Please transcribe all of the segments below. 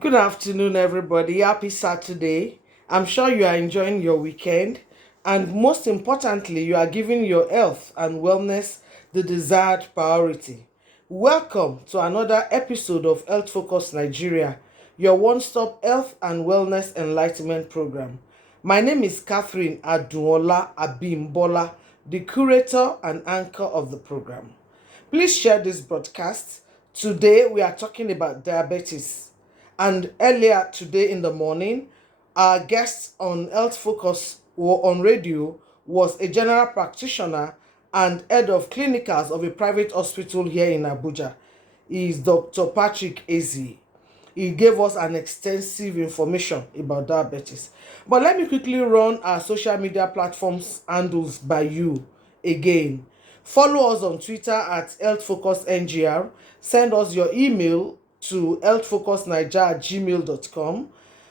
Good afternoon, everybody. Happy Saturday. I'm sure you are enjoying your weekend, and most importantly, you are giving your health and wellness the desired priority. Welcome to another episode of Health Focus Nigeria, your one stop health and wellness enlightenment program. My name is Catherine Adunola Abimbola, the curator and anchor of the program. Please share this broadcast. Today, we are talking about diabetes. And earlier today in the morning, our guest on Health Focus or on radio was a general practitioner and head of clinicals of a private hospital here in Abuja. He is Dr. Patrick Ezie. He gave us an extensive information about diabetes. But let me quickly run our social media platforms handles by you again. Follow us on Twitter at healthfocusngr. Send us your email to healthfocusniger@gmail.com.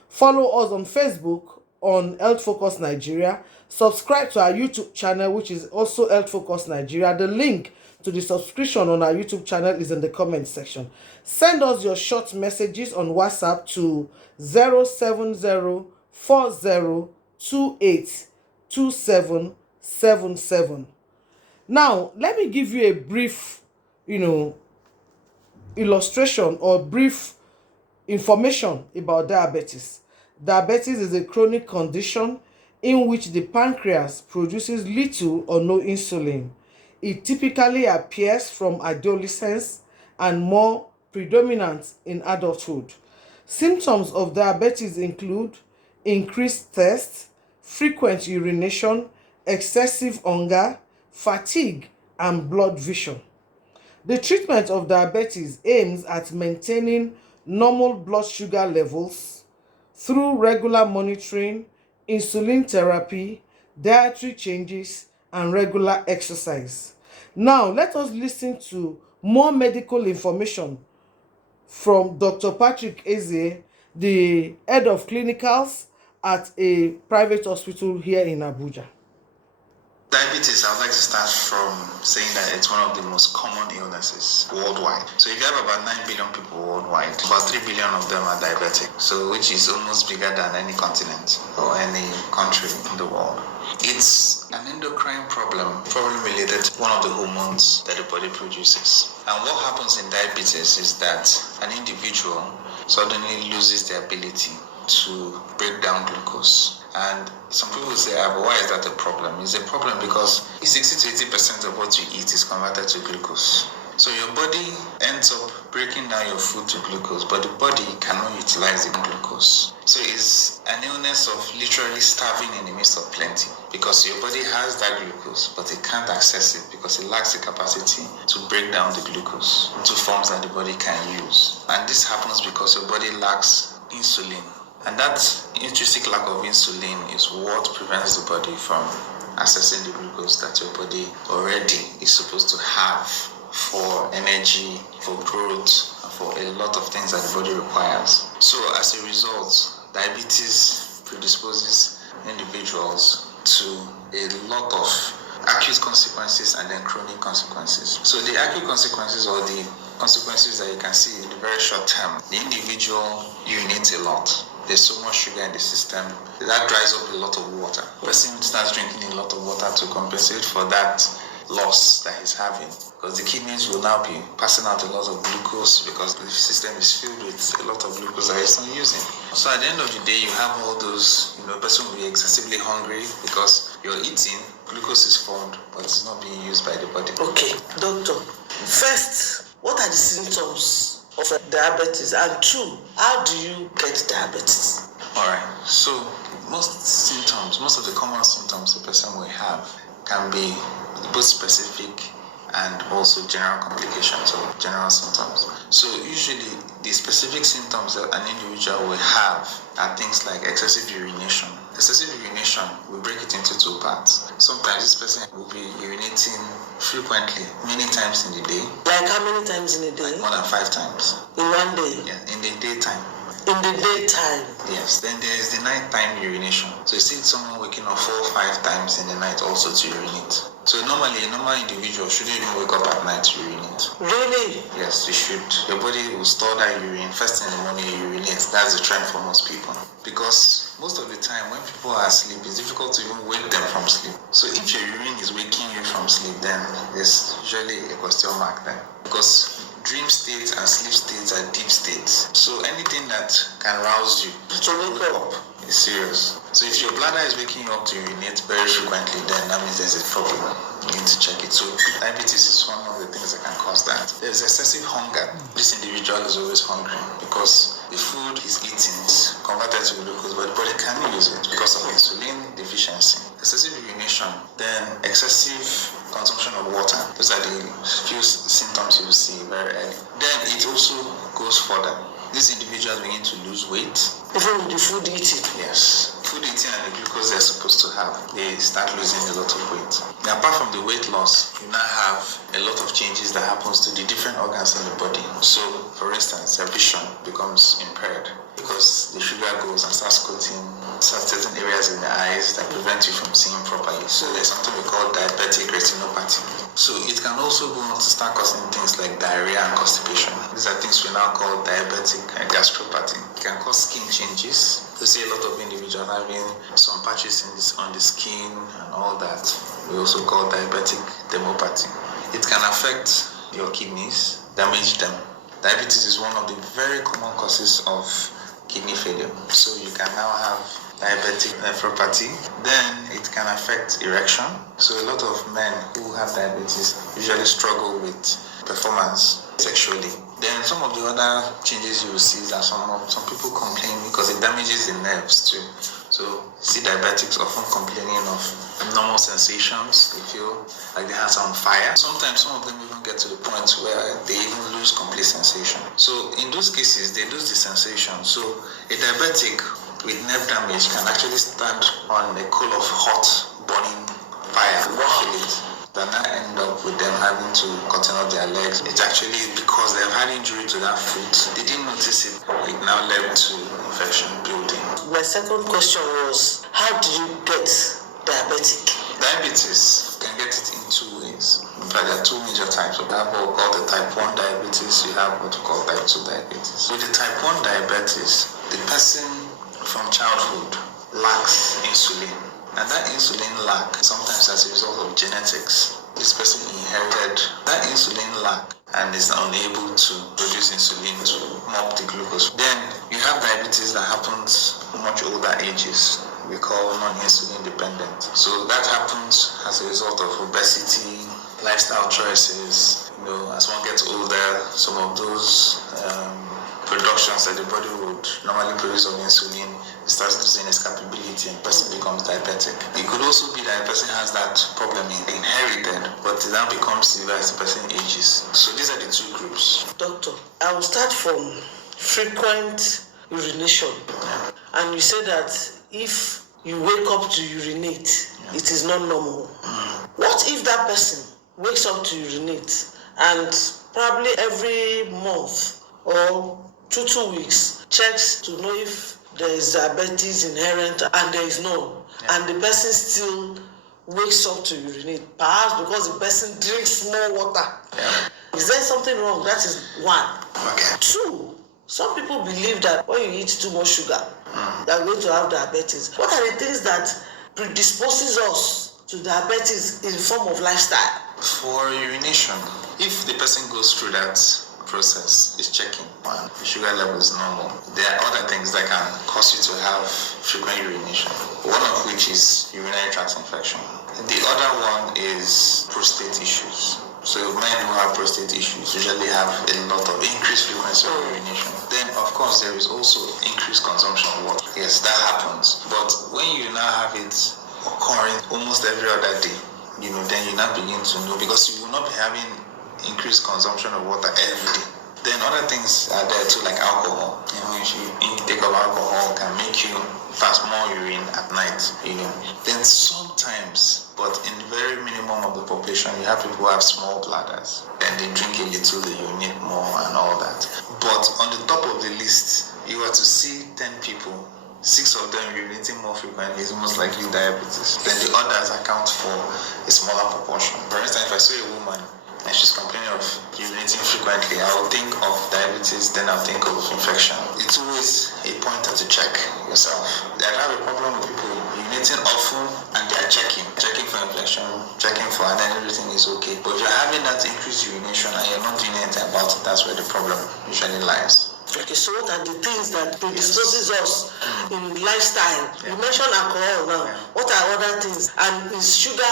Follow us on Facebook on Health Focus Nigeria. Subscribe to our YouTube channel, which is also Health Focus Nigeria. The link to the subscription on our YouTube channel is in the comment section. Send us your short messages on WhatsApp to 07040282777. Now, let me give you a brief, illustration or brief information about diabetes. Diabetes is a chronic condition in which the pancreas produces little or no insulin. It typically appears from adolescence and more predominant in adulthood. Symptoms of diabetes include increased thirst, frequent urination, excessive hunger, fatigue, and blood vision. The treatment of diabetes aims at maintaining normal blood sugar levels through regular monitoring, insulin therapy, dietary changes, and regular exercise. Now, let us listen to more medical information from Dr. Patrick Ezie, the head of clinicals at a private hospital here in Abuja. Diabetes, I'd like to start from saying that it's one of the most common illnesses worldwide. So if you have about 9 billion people worldwide, about 3 billion of them are diabetic, so which is almost bigger than any continent or any country in the world. It's an endocrine problem, probably related to one of the hormones that the body produces. And what happens in diabetes is that an individual suddenly loses the ability to break down glucose. And some people say, but why is that a problem? It's a problem because 60 to 80% of what you eat is converted to glucose. So your body ends up breaking down your food to glucose, but the body cannot utilize the glucose. So it's an illness of literally starving in the midst of plenty, because your body has that glucose, but it can't access it because it lacks the capacity to break down the glucose into forms that the body can use. And this happens because your body lacks insulin. And that intrinsic lack of insulin is what prevents the body from accessing the glucose that your body already is supposed to have for energy, for growth, and for a lot of things that the body requires. So as a result, diabetes predisposes individuals to a lot of acute consequences and then chronic consequences. So the acute consequences, or the consequences that you can see in the very short term, the individual urinates a lot. There's so much sugar in the system that dries up a lot of water. The person starts drinking a lot of water to compensate for that loss that he's having, because the kidneys will now be passing out a lot of glucose because the system is filled with a lot of glucose that he's not using. So at the end of the day, you have all those, the person will be excessively hungry because you're eating, glucose is formed, but it's not being used by the body. Okay, doctor, first, what are the symptoms of diabetes, and two, how do you get diabetes? Alright, so most of the common symptoms a person will have can be both specific and also general complications or general symptoms. So usually the specific symptoms that an individual will have are things like excessive urination. Excessive urination, we break it into two parts. Sometimes this person will be urinating frequently, many times in the day. Like how many times in a day? Like more than 5 times. In one day? Yeah, in the daytime. In the daytime? Yes, then there is the nighttime urination. So you see someone waking up 4 or 5 times in the night also to urinate. So normally, a normal individual shouldn't even wake up at night to urinate. Really? Yes, you should. Your body will store that urine. First thing in the morning, you urinate. That's the trend for most people. Because most of the time when people are asleep, it's difficult to even wake them from sleep. So if your urine is waking you from sleep, then there's usually a question mark there. Because dream states and sleep states are deep states. So anything that can rouse you to wake up is serious. So if your bladder is waking you up to urinate very frequently, then that means there's a problem. You need to check it. So diabetes is one of the things that can cause that. There's excessive hunger. This individual is always hungry because the food he's eating is converted to glucose, but the body can't use it because of insulin deficiency. Excessive urination, then excessive consumption of water. Those are the few symptoms you will see very early. Then it also goes further. These individuals begin to lose weight. Even with the food eating? Yes. Food eating and the glucose they're supposed to have, they start losing a lot of weight. Now, apart from the weight loss, you now have a lot of changes that happens to the different organs in the body. So, for instance, their vision becomes impaired because the sugar goes and starts coating certain areas in the eyes that prevent you from seeing properly. So there's something we call diabetic retinopathy. So it can also go on to start causing things like diarrhea and constipation. These are things we now call diabetic gastropathy. It can cause skin changes. You see a lot of individuals having some patches on the skin and all that. We also call diabetic dermopathy. It can affect your kidneys, damage them. Diabetes is one of the very common causes of kidney failure. So you can now have diabetic nephropathy. Then it can affect erection. So a lot of men who have diabetes usually struggle with performance sexually. Then some of the other changes you will see is that some people complain because it damages the nerves too. So you see diabetics often complaining of abnormal sensations. They feel like their hands are on fire. Sometimes some of them even get to the point where they even lose complete sensation. So in those cases, they lose the sensation. So a diabetic with nerve damage can actually stand on a coal of hot burning fire. Feel it. Then I end up with them having to cutting off their legs. It's actually because they've had injury to that foot. They didn't notice it. It now led to infection building. My second question was, how do you get diabetic? Diabetes, you can get it in two ways. In fact, there are two major types. We have what we call the type 1 diabetes. You have what we call type 2 diabetes. With the type 1 diabetes, the person from childhood lacks insulin. And that insulin lack, sometimes as a result of genetics, this person inherited that insulin lack and is unable to produce insulin to mop the glucose. Then you have diabetes that happens much older ages. We call non-insulin dependent. So that happens as a result of obesity, lifestyle choices. As one gets older, some of those productions that the body would normally produce of insulin starts losing its capability and the person becomes diabetic. It could also be that the person has that problem inherited, but it now becomes severe as the person ages. So these are the two groups. Doctor, I will start from frequent urination. And you say that if you wake up to urinate, it is not normal. What if that person wakes up to urinate and probably every month or 2 weeks checks to know if there is diabetes inherent and there is none, and the person still wakes up to urinate, perhaps because the person drinks more water? Is there something wrong? That is one. Okay. Two, some people believe that when you eat too much sugar, they are going to have diabetes. What are the things that predisposes us to diabetes in the form of lifestyle? For urination, if the person goes through that process, is checking and the sugar level is normal, there are other things that can cause you to have frequent urination, one of which is urinary tract infection. The other one is prostate issues. So men who have prostate issues usually have a lot of increased frequency of urination. Then of course there is also increased consumption of water. Yes, that happens. But when you now have it occurring almost every other day, then you now begin to know, because you will not be having increased consumption of water every day. Then other things are there too, like alcohol. Intake of alcohol can make you fast more urine at night. Then sometimes, but in very minimum of the population, you have people who have small bladders. Then they drink a little, they urinate more and all that. But on the top of the list, you are to see 10 people, 6 of them urinating more frequently is most likely diabetes. Then the others account for a smaller proportion. For instance, if I saw a woman and she's complaining of urinating frequently, I'll think of diabetes, then I'll think of infection. It's always a pointer to check yourself. I have a problem with people urinating often and they are checking for infection, checking for, and then everything is okay. But if you're having that increased urination and you're not doing anything about it, that's where the problem usually lies. Okay, so what are the things that predisposes us in lifestyle? You mentioned alcohol now. What are other things? And is sugar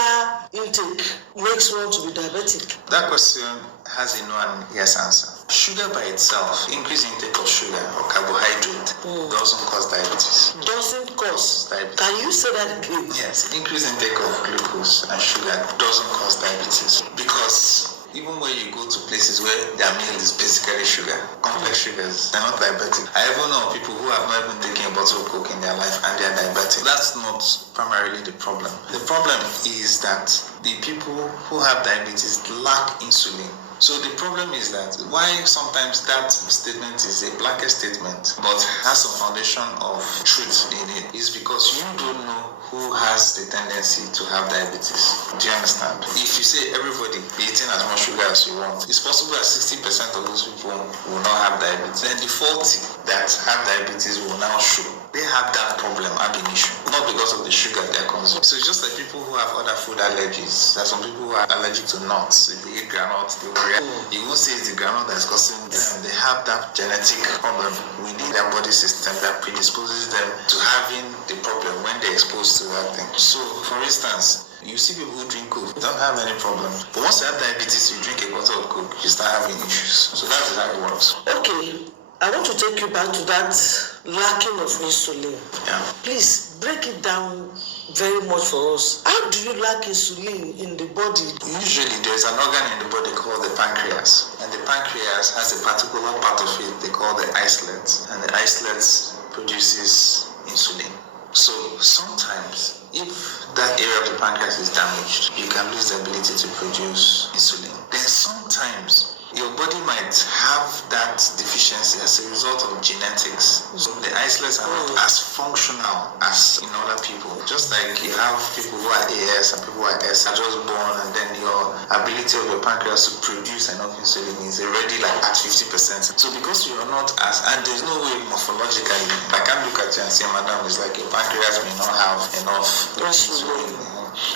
intake makes one to be diabetic? That question has a no and yes answer. Sugar by itself, increased intake of sugar or carbohydrate doesn't cause diabetes. Doesn't cause diabetes. Can you say that again? Yes, increased intake of glucose and sugar doesn't cause diabetes, because even when you go to places where their meal is basically sugar, complex sugars, they're not diabetic. I even know people who have not even taken a bottle of Coke in their life and they're diabetic. That's not primarily the problem. The problem is that the people who have diabetes lack insulin. So the problem is that why sometimes that statement is a blanket statement but has some foundation of truth in it is because you don't know who has the tendency to have diabetes. Do you understand? If you say everybody be eating as much sugar as you want, it's possible that 60% of those people will not have diabetes. Then the 40 that have diabetes will now show they have that problem, have an issue, not because of the sugar they're consuming. So it's just like people who have other food allergies. There are some people who are allergic to nuts. If they eat granules, they will react. You won't say it's the granule that's causing them. They have that genetic problem within their body system that predisposes them to having the problem when they're exposed to that thing. So, for instance, you see people who drink Coke, don't have any problem. But once you have diabetes, you drink a bottle of Coke, you start having issues. So that is how it works. Okay. I want to take you back to that lacking of insulin. Yeah. Please break it down very much for us. How do you lack insulin in the body? Usually there's an organ in the body called the pancreas. And the pancreas has a particular part of it they call the islet. And the islet produces insulin. So sometimes if that area of the pancreas is damaged, you can lose the ability to produce insulin. Then sometimes your body might have that deficiency as a result of genetics. So the islets are not as functional as in other people. Just like you have people who are AS and people who are S are just born, and then your ability of your pancreas to produce enough insulin is already like at 50%. So because you are not as, and there's no way morphologically, I can't look at you and say, madam, it's like your pancreas may not have enough insulin.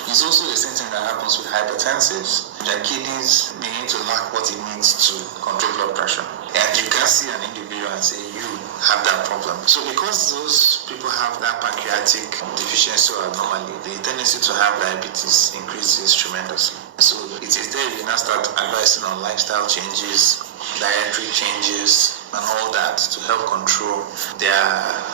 It's also the same thing that happens with hypertensives. Their kidneys begin to lack what it needs to control blood pressure. And you can see an individual and say, you have that problem. So because those people have that pancreatic deficiency or anomaly, the tendency to have diabetes increases tremendously. So it is there you now start advising on lifestyle changes, dietary changes, and all that to help control their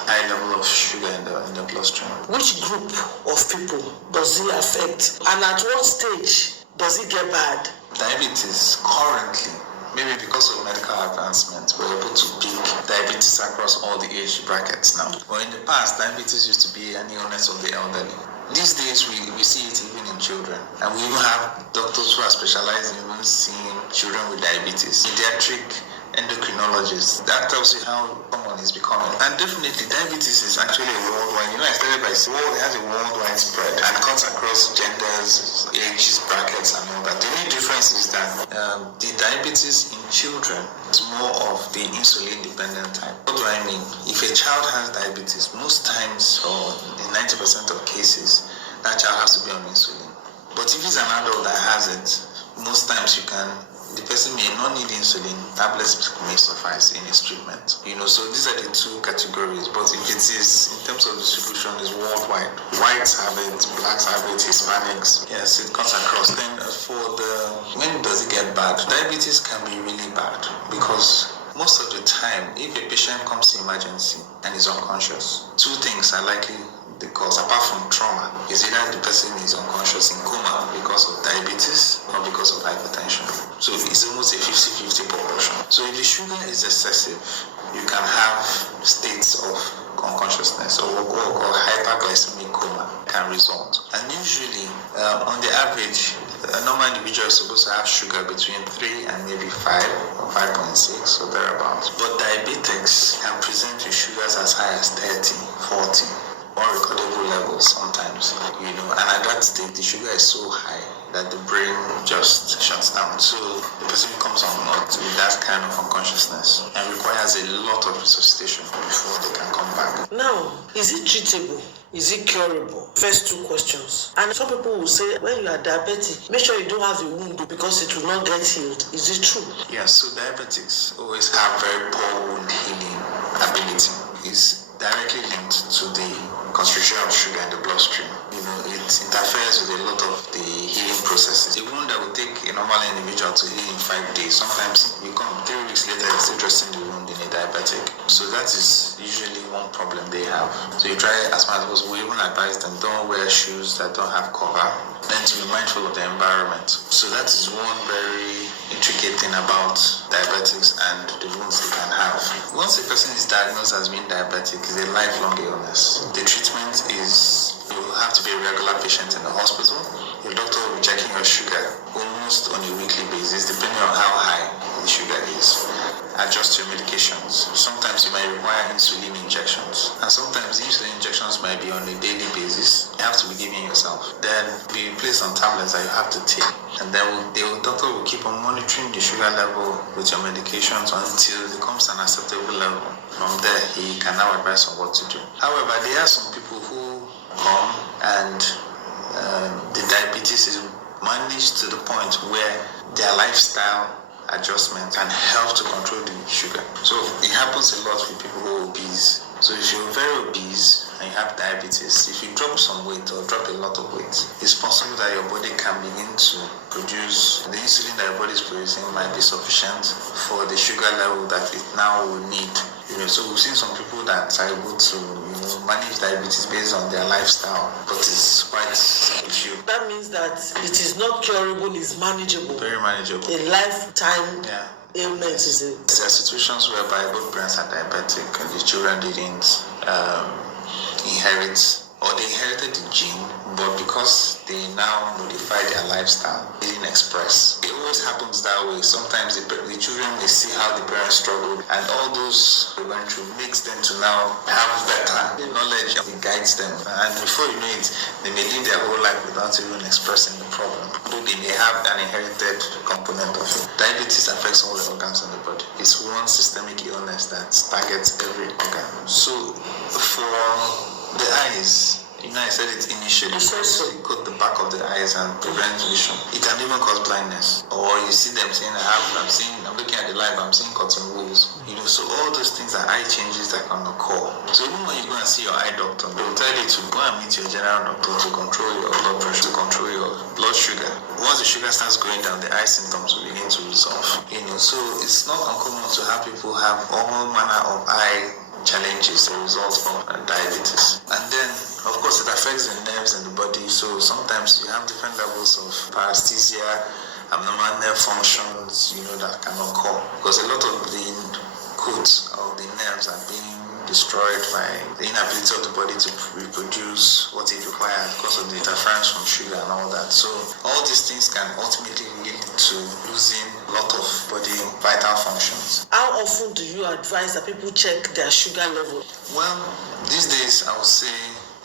high level of sugar in the bloodstream. Which group of people does it affect? And at what stage does it get bad? Diabetes currently, maybe because of medical advancement, we're able to pick diabetes across all the age brackets now. But in the past, diabetes used to be an illness of the elderly. These days, we see it even in children. And we even have doctors who are specialized in even seeing children with diabetes. Pediatric endocrinologists. That tells you how common it's becoming. And definitely, diabetes is actually a worldwide. I started by saying, it has a worldwide spread and cuts across genders, ages, brackets, and all that. The only difference is that the diabetes in children is more of the insulin-dependent type. What do I mean? If a child has diabetes, most times, or in 90% of cases, that child has to be on insulin. But if it's an adult that has it, most times the person may not need insulin, tablets may suffice in his treatment. So these are the two categories, but if it is, in terms of distribution, is worldwide. Whites have it, blacks have it, Hispanics, yes, it cuts across. Then when does it get bad? Diabetes can be really bad, because most of the time, if a patient comes to emergency and is unconscious, two things are likely the cause, apart from trauma, is either the person is unconscious in coma because of diabetes or because of hypertension. So it's almost a 50-50 proportion. So if the sugar is excessive, you can have states of unconsciousness or what we call hyperglycemic coma can result. And usually, on the average, a normal individual is supposed to have sugar between 3 and maybe 5 or 5.6 or thereabouts. But diabetics can present with sugars as high as 30, 40. Unrecordable levels sometimes, and at that stage the sugar is so high, that the brain just shuts down. So the person comes on with that kind of unconsciousness and requires a lot of resuscitation before they can come back. Now, is it treatable? Is it curable? First two questions. And some people will say, when you are diabetic, make sure you don't have a wound because it will not get healed. Is it true? Yes, so diabetics always have very poor wound healing ability. It's directly linked to the concentration of sugar in the bloodstream. It interferes with a lot of the healing processes. A wound that would take a normal individual to heal in 5 days, sometimes you come 3 weeks later, it's still dressing the wound in a diabetic. So that is usually one problem they have. So you try as much as possible. We even advise them, don't wear shoes that don't have cover. Then to be mindful of the environment. So that is one very intricate thing about diabetics and the wounds they can have. Once a person is diagnosed as being diabetic, it's a lifelong illness. The treatment is you have to be a regular patient in the hospital. Your doctor will be checking your sugar almost on a weekly basis, depending on how high the sugar is. Adjust your medications. Sometimes you might require insulin injections, and sometimes the insulin injections might be on a daily basis. You have to be giving yourself. Then be placed on tablets that you have to take, and then the doctor will keep on monitoring the sugar level with your medications until it becomes an acceptable level. From there, he can now advise on what to do. However, there are some people who come and the diabetes is managed to the point where their lifestyle adjustment can help to control the sugar. So it happens a lot with people who are obese. So if you're very obese and you have diabetes, if you drop some weight or drop a lot of weight, it's possible that your body can begin to produce the insulin that your body is producing might be sufficient for the sugar level that it now will need. So we've seen some people that are able to manage diabetes based on their lifestyle, but it's quite an issue. That means that it is not curable, it's manageable. Very manageable. A lifetime ailment is it? There are situations whereby both parents are diabetic and the children didn't inherit, or they inherited the gene, but because they now modify their lifestyle, they didn't express. It always happens that way. Sometimes the children may see how the parents struggled, and all those they went through makes them to now have better knowledge. It guides them, and before you know it, they may live their whole life without even expressing the problem. Though they may have an inherited component of it. Diabetes affects all the organs in the body. It's one systemic illness that targets every organ. So for the eyes, I said it initially. You coat the back of the eyes and prevent vision. It can even cause blindness. Or you see them saying, I'm looking at the light, I'm seeing cotton wools. So all those things are eye changes that can occur. So even when you go and see your eye doctor, they will tell you to go and meet your general doctor to control your blood pressure, to control your blood sugar. Once the sugar starts going down, the eye symptoms will begin to resolve. So it's not uncommon to have people have all manner of eye challenges as a result of diabetes. And then, of course, it affects the nerves in the body. So sometimes you have different levels of paresthesia, abnormal nerve functions, that can occur. Because a lot of the coats of the nerves are being destroyed by the inability of the body to reproduce what it requires because of the interference from sugar and all that. So all these things can ultimately lead to losing a lot of body vital functions. How often do you advise that people check their sugar level? Well, these days I would say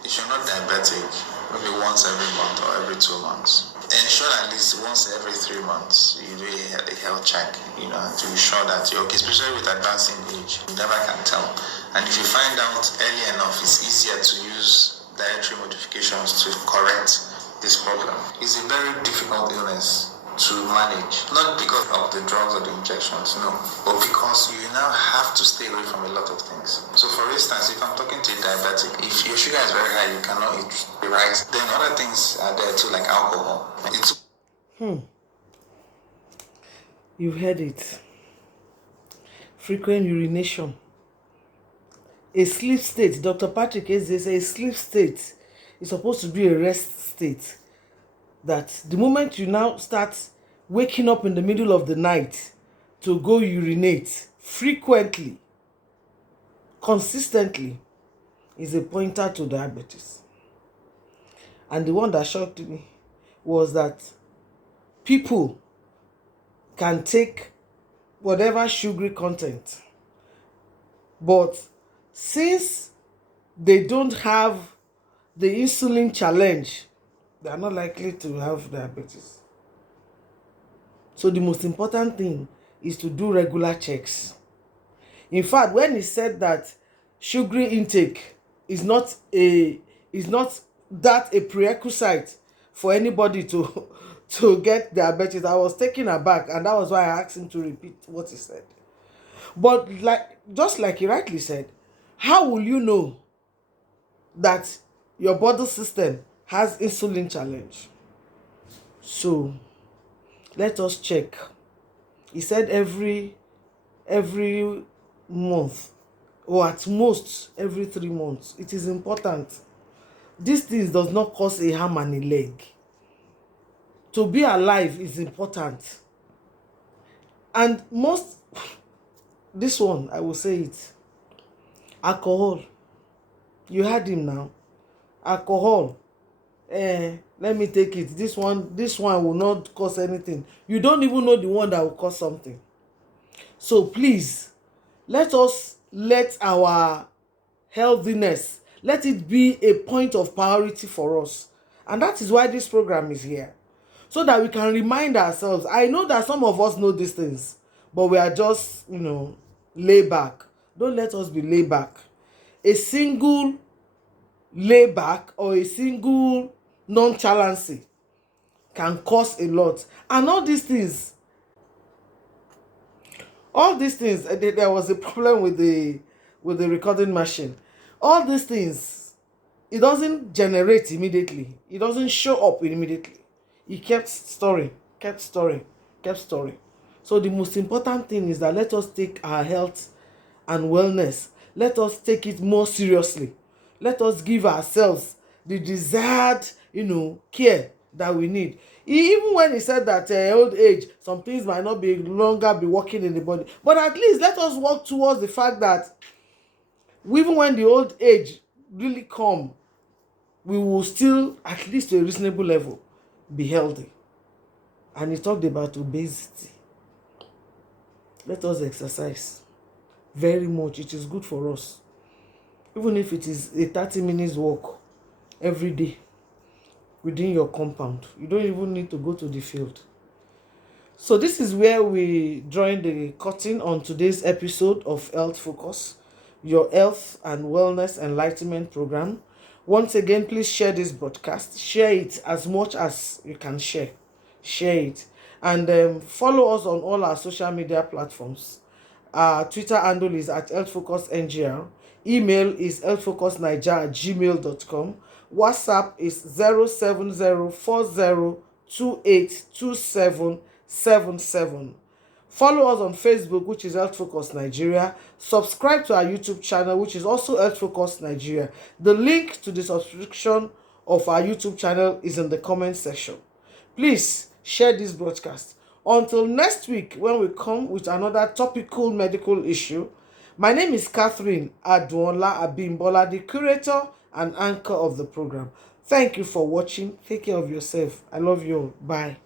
if you're not diabetic, maybe once every month or every 2 months. Ensure at least once every 3 months you do a health check, to be sure that you're okay, especially with advancing age. You never can tell. And if you find out early enough, it's easier to use dietary modifications to correct this problem. It's a very difficult illness to manage, not because of the drugs or the injections, no, but because you now have to stay away from a lot of things. So for instance, if I'm talking to a diabetic, if your sugar is very high, you cannot eat the rice, then other things are there too, like alcohol. You've heard it. Frequent urination. A sleep state. Dr. Patrick Ezie says a sleep state is supposed to be a rest state. That the moment you now start waking up in the middle of the night to go urinate frequently, consistently, is a pointer to diabetes. And the one that shocked me was that people can take whatever sugary content, but since they don't have the insulin challenge They are not likely to have diabetes. So the most important thing is to do regular checks. In fact, when he said that sugary intake is not that a prerequisite for anybody to to get diabetes, I was taken aback, and that was why I asked him to repeat what he said. But just like he rightly said, how will you know that your body system has insulin challenge? So let us check. He said every month, or at most every 3 months. It is important. This thing does not cause a arm and a leg. To be alive is important. And most, this one, I will say it, alcohol. You heard him now. Alcohol. Let me take it. This one will not cause anything. You don't even know the one that will cause something. So please, let us let our healthiness, let it be a point of priority for us. And that is why this program is here. So that we can remind ourselves. I know that some of us know these things, but we are just, lay back. Don't let us be lay back. A single lay back or a single nonchalancy can cause a lot. And all these things, there was a problem with the recording machine. All these things, it doesn't generate immediately. It doesn't show up immediately. It kept storing. So the most important thing is that let us take our health and wellness, let us take it more seriously. Let us give ourselves the desired, care that we need. Even when he said that old age, some things might not be longer be working in the body, but at least let us work towards the fact that even when the old age really come, we will still, at least to a reasonable level, be healthy. And he talked about obesity. Let us exercise very much. It is good for us. Even if it is a 30 minutes walk every day within your compound. You don't even need to go to the field. So this is where we join the curtain on today's episode of Health Focus, your health and wellness enlightenment program. Once again, please share this broadcast. Share it as much as you can share. Share it. And follow us on all our social media platforms. Our Twitter handle is at healthfocusngr. Email is healthfocusniger@gmail.com. WhatsApp is 07040282777. Follow us on Facebook, which is Health Focus Nigeria. Subscribe to our YouTube channel, which is also Health Focus Nigeria. The link to the subscription of our YouTube channel is in the comment section. Please share this broadcast. Until next week, when we come with another topical medical issue, my name is Catherine Aduola Abimbola, the curator and anchor of the program. Thank you for watching. Take care of yourself. I love you all. Bye.